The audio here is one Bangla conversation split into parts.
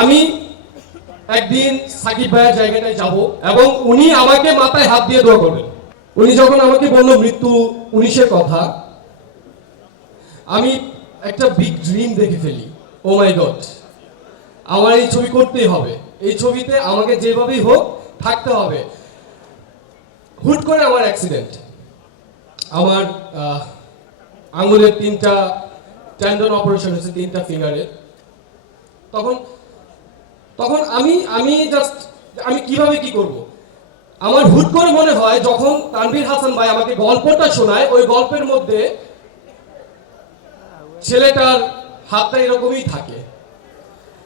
আমি একদিন সাকিব ভাইয়ের জায়গাটায় যাব এবং উনি আমাকে মাথায় হাত দিয়ে দোয়া করবেন। উনি যখন আমাকে বলল মৃত্যু উনিশের কথা, আমি একটা বিগ ড্রিম দেখে ফেলি। ও মাই গড আমার এই ছবি করতেই হবে। এই ছবিতে আমাকে যেভাবেই হোক থাকতে হবে। হুট করে আমার অ্যাক্সিডেন্ট আমার আঙুলের তিনটা ট্যান্ডন অপারেশন হয়েছে, তিনটা ফিঙ্গারে তখন তখন আমি আমি জাস্ট আমি কীভাবে কি করব? আমার হুট করে মনে হয় যখন তানভীর হাসান ভাই আমাকে গল্পটা শোনায়, ওই গল্পের মধ্যে ছেলেটার হাতটা এরকমই থাকে।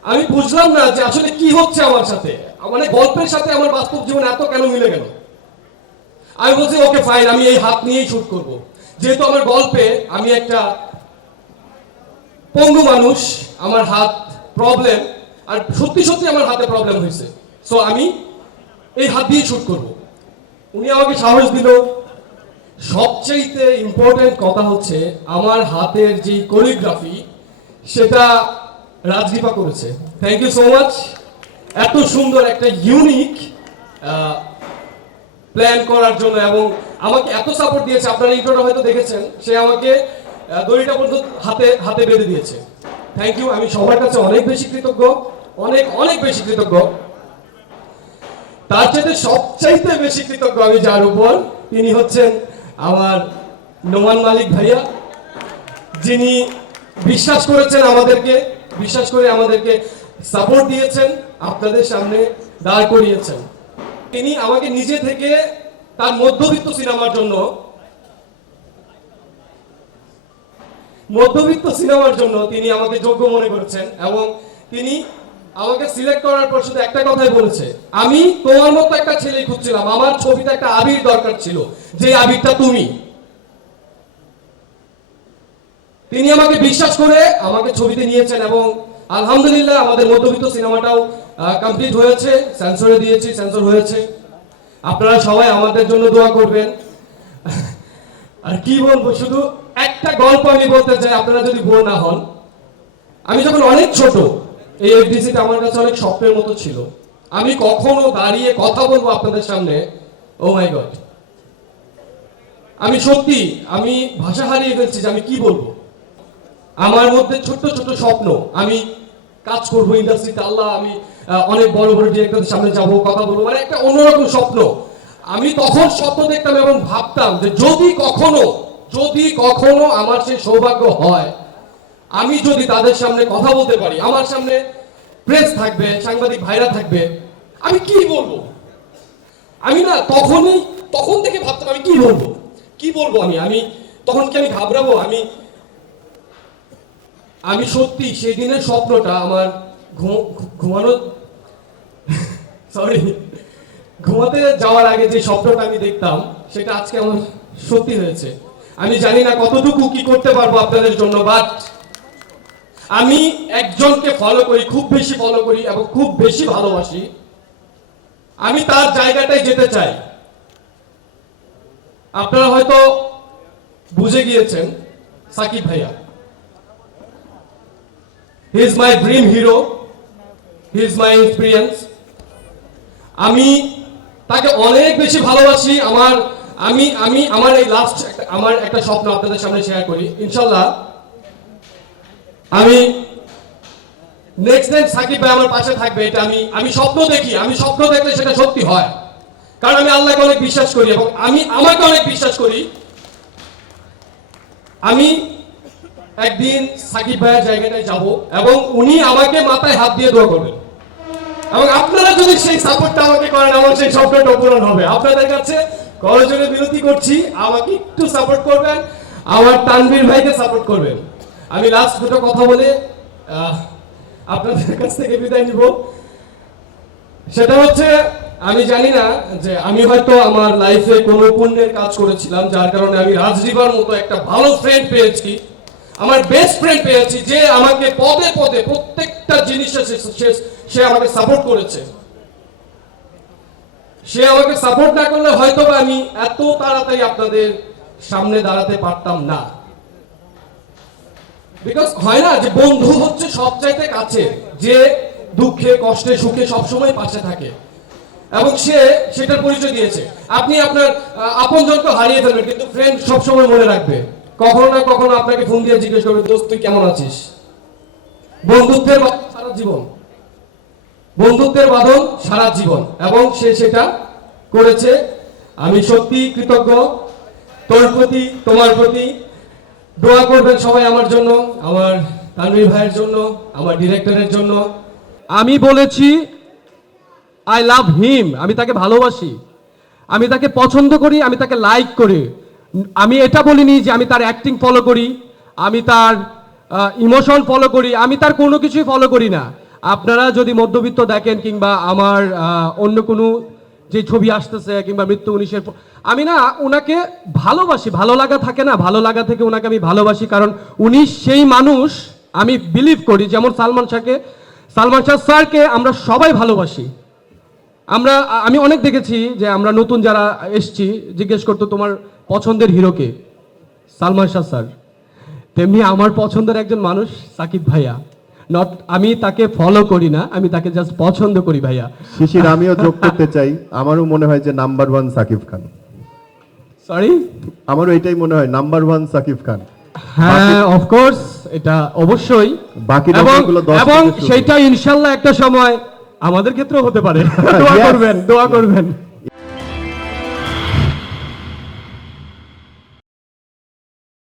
আমি বুঝলাম না যে আসলে কি হচ্ছে আমার সাথে। মানে গল্পের সাথে আমার বাস্তব জীবন এত কেন মিলে গেল? আমি বলছি, ওকে ফাইন আমি এই হাত নিয়েই শুট করব। যেহেতু আমার গল্পে আমি একটা পঙ্গু মানুষ, আমার হাত প্রবলেম আর সত্যি সত্যি আমার হাতে প্রবলেম হয়েছে। সো আমি এই হাত দিয়ে শুট করব। উনি আমাকে সাহস দিল। সবচেয়ে ইম্পর্টেন্ট কথা হচ্ছে, আমার হাতের যে কোরিওগ্রাফি সেটা রাজদীপা করেছে। থ্যাংক ইউ সো মাচ এত সুন্দর একটা ইউনিক প্ল্যান করার জন্য এবং আমাকে এত সাপোর্ট দিয়েছে। আপনারা ইন্ট্রোটা হয়তো দেখেছেন। সে আমাকে দড়িটা পর্যন্ত হাতে হাতে বেঁধে দিয়েছে। থ্যাংক ইউ আমি সবার কাছে অনেক বেশি কৃতজ্ঞ। অনেক অনেক বেশি কৃতজ্ঞ। তার চাইতে সবচাইতে বেশি কৃতজ্ঞ আমি যার উপর, তিনি হচ্ছেন আমার নোমান মালিক ভাইয়া। যিনি বিশ্বাস করেছেন আমাদেরকে, বিশ্বাস করে আমাদেরকে সাপোর্ট দিয়েছেন, আপনাদের সামনে দাঁড় করিয়েছেন। তিনি আমাকে নিজে থেকে তার মধ্যবিত্ত সিনেমার জন্য, মধ্যবিত্ত সিনেমার জন্য তিনি আমাকে যোগ্য মনে করেছেন এবং তিনি আমাকে সিলেক্ট করার পর শুধু একটা কথাই বলেছে, আমি তোমার মতো একটা ছেলে খুঁজছিলাম। আমার ছবিতে একটা আবির দরকার ছিল, যে আবিরটা তুমি। তিনি আমাকে বিশ্বাস করে আমাকে ছবিতে নিয়েছেন এবং আলহামদুলিল্লাহ আমাদের মধ্যবিত্ত সিনেমাটাও কমপ্লিট হয়েছে সেন্সরে দিয়েছি সেন্সর হয়েছে। আপনারা সবাই আমাদের জন্য দোয়া করবেন। আর কি বলব, শুধু একটা গল্প আমি বলতে চাই, আপনারা যদি বোর না হন। আমি যখন অনেক ছোট এই এফডিসিটা আমার কাছে অনেক স্বপ্নের মতো ছিল। আমি কখনো দাঁড়িয়ে কথা বলব আপনাদের সামনে। ও মাই গড আমি সত্যি, আমি ভাষা হারিয়ে ফেলছি যে আমি কি বলব। আমার মধ্যে ছোট্ট ছোট্ট স্বপ্ন। আমি কাজ করব ইন্ডাস্ট্রিতে, আল্লাহ আমি অনেক বড় বড় ডিরেক্টরদের সামনে যাব, কথা বলব। মানে একটা অন্যরকম স্বপ্ন। আমি তখন স্বপ্ন দেখতাম এবং ভাবতাম যে যদি কখনো যদি কখনো আমার সেই সৌভাগ্য হয় আমি যদি তাদের সামনে কথা বলতে পারি, আমার সামনে প্রেস থাকবে, সাংবাদিক ভাইরা থাকবে, আমি কি বলব? আমি না তখনই, তখন থেকে ভাবতাম আমি কি বলব? কি বলব আমি? আমি তখন কি আমি ঘাবড়াবো? আমি আমি সত্যি সেই দিনের স্বপ্নটা আমার ঘুম- ঘুমানো সরি ঘুমাতে যাওয়ার আগে যে স্বপ্নটা আমি দেখতাম, সেটা আজকে আমার সত্যি হয়েছে। আমি জানি না কতটুকু কি করতে পারব আপনাদের জন্য বাট আমি একজনকে ফলো করি, খুব বেশি ফলো করি এবং খুব বেশি ভালোবাসি। আমি তার জায়গাটায় যেতে চাই। আপনারা হয়তো বুঝে গিয়েছেন, সাকিব ভাইয়া। He is my dream hero he is my experience আমি তাকে অনেক বেশি ভালোবাসি। আমার, আমি আমি, আমার এই লাস্ট আমার একটা স্বপ্ন আপনাদের সামনে শেয়ার করি। ইনশাল্লাহ আমি নেক্সট টাইম সাকিব ভাই আমার পাশে থাকবে, এটা আমি আমি স্বপ্ন দেখি, আমি স্বপ্ন দেখলে সেটা সত্যি হয়। কারণ আমি আল্লাহকে অনেক বিশ্বাস করি এবং আমি, আমাকে অনেক বিশ্বাস করি। আমি একদিন সাকিব ভাইয়ের জায়গাটায় যাব এবং উনি আমাকে মাথায় হাত দিয়ে দোয়া করবেন। এবং আপনারা যদি সেই সাপোর্টটা আমাকে করেন, আমার সেই স্বপ্নটা পূরণ হবে। আপনাদের কাছে করজোরে বিনতি করছি, আমাকে একটু সাপোর্ট করবেন, আমার তানভীর ভাইকে সাপোর্ট করবেন। আমি লাস্ট দুটো কথা বলে আপনাদের কাছ থেকে বিদায় নিব। সেটা হচ্ছে, আমি জানি না যে আমি হয়তো আমার লাইফে কোনো পুণ্যের কাজ করেছিলাম, যার কারণে আমি রাজরিবার মতো একটা ভালো ফ্রেন্ড পেয়েছি, আমার বেস্ট ফ্রেন্ড পেয়েছি, যে আমাকে পদে পদে প্রত্যেকটা জিনিসে সে- আমাকে সাপোর্ট করেছে। সে আমাকে সাপোর্ট না করলে হয়তো আমি এত তাড়াতাড়ি আপনাদের সামনে দাঁড়াতে পারতাম না। বিকজ হয় না যে বন্ধু হচ্ছে সবচাইতে কাছে, যে দুঃখে, কষ্টে, সুখে সবসময় পাশে থাকে। এবং সে সেটার পরিচয় দিয়েছে। আপনি আপনার আপনজনকে হারিয়ে ফেলবেন, কিন্তু ফ্রেন্ড সবসময় মনে রাখবে। কখনো না কখনো আপনাকে ফোন দিয়ে জিজ্ঞেস করবে, দোস্ত, তুই কেমন আছিস? বন্ধুত্বের সারা জীবন। বন্ধুত্বের বাঁধন সারা জীবন। এবং সে সেটা করেছে। আমি সত্যি কৃতজ্ঞ। তোর প্রতি, তোমার প্রতি দোয়া করবেন সবাই আমার জন্য, আমার তানভীর ভাইয়ের জন্য, আমার ডিরেক্টরের জন্য। আমি বলেছি আই লাভ হিম আমি তাকে ভালোবাসি। আমি তাকে পছন্দ করি, আমি তাকে লাইক করি। আমি এটা বলিনি যে আমি তার অ্যাক্টিং ফলো করি, আমি তার ইমোশন ফলো করি, আমি তার কোনো কিছুই ফলো করি না। আপনারা যদি মধ্যবিত্ত দেখেন কিংবা আমার অন্য কোনো যে ছবি আসতেছে কিংবা মৃত্যু উনিশের আমি না ওনাকে ভালোবাসি, ভালো লাগা থাকে না, ভালো লাগা থেকে ওনাকে আমি ভালোবাসি, কারণ উনি সেই মানুষ আমি বিলিভ করি। যেমন সালমান শাহকে, সালমান শাহ স্যারকে আমরা সবাই ভালোবাসি। আমরা, আমি অনেক দেখেছি যে আমরা নতুন যারা এসছি, জিজ্ঞেস করতো তোমার পছন্দের হিরোকে সালমান শাহ স্যার। তেমনি আমার পছন্দের একজন মানুষ সাকিব ভাইয়া। নট আমি তাকে ফলো করি না আমি তাকে জাস্ট পছন্দ করি ভাইয়া। শিশির আমিও যোগ করতে চাই। আমারও মনে হয় যে number one Sakib Khan. Sorry আমারও এটাই মনে হয় নাম্বার ওয়ান সাকিব খান। হ্যাঁ অফকোর্স এটা অবশ্যই। বাকি এবং। সেইটা ইনশাল্লাহ একটা সময় আমাদের ক্ষেত্রেও হতে পারে। দোয়া করবেন দোয়া করবেন।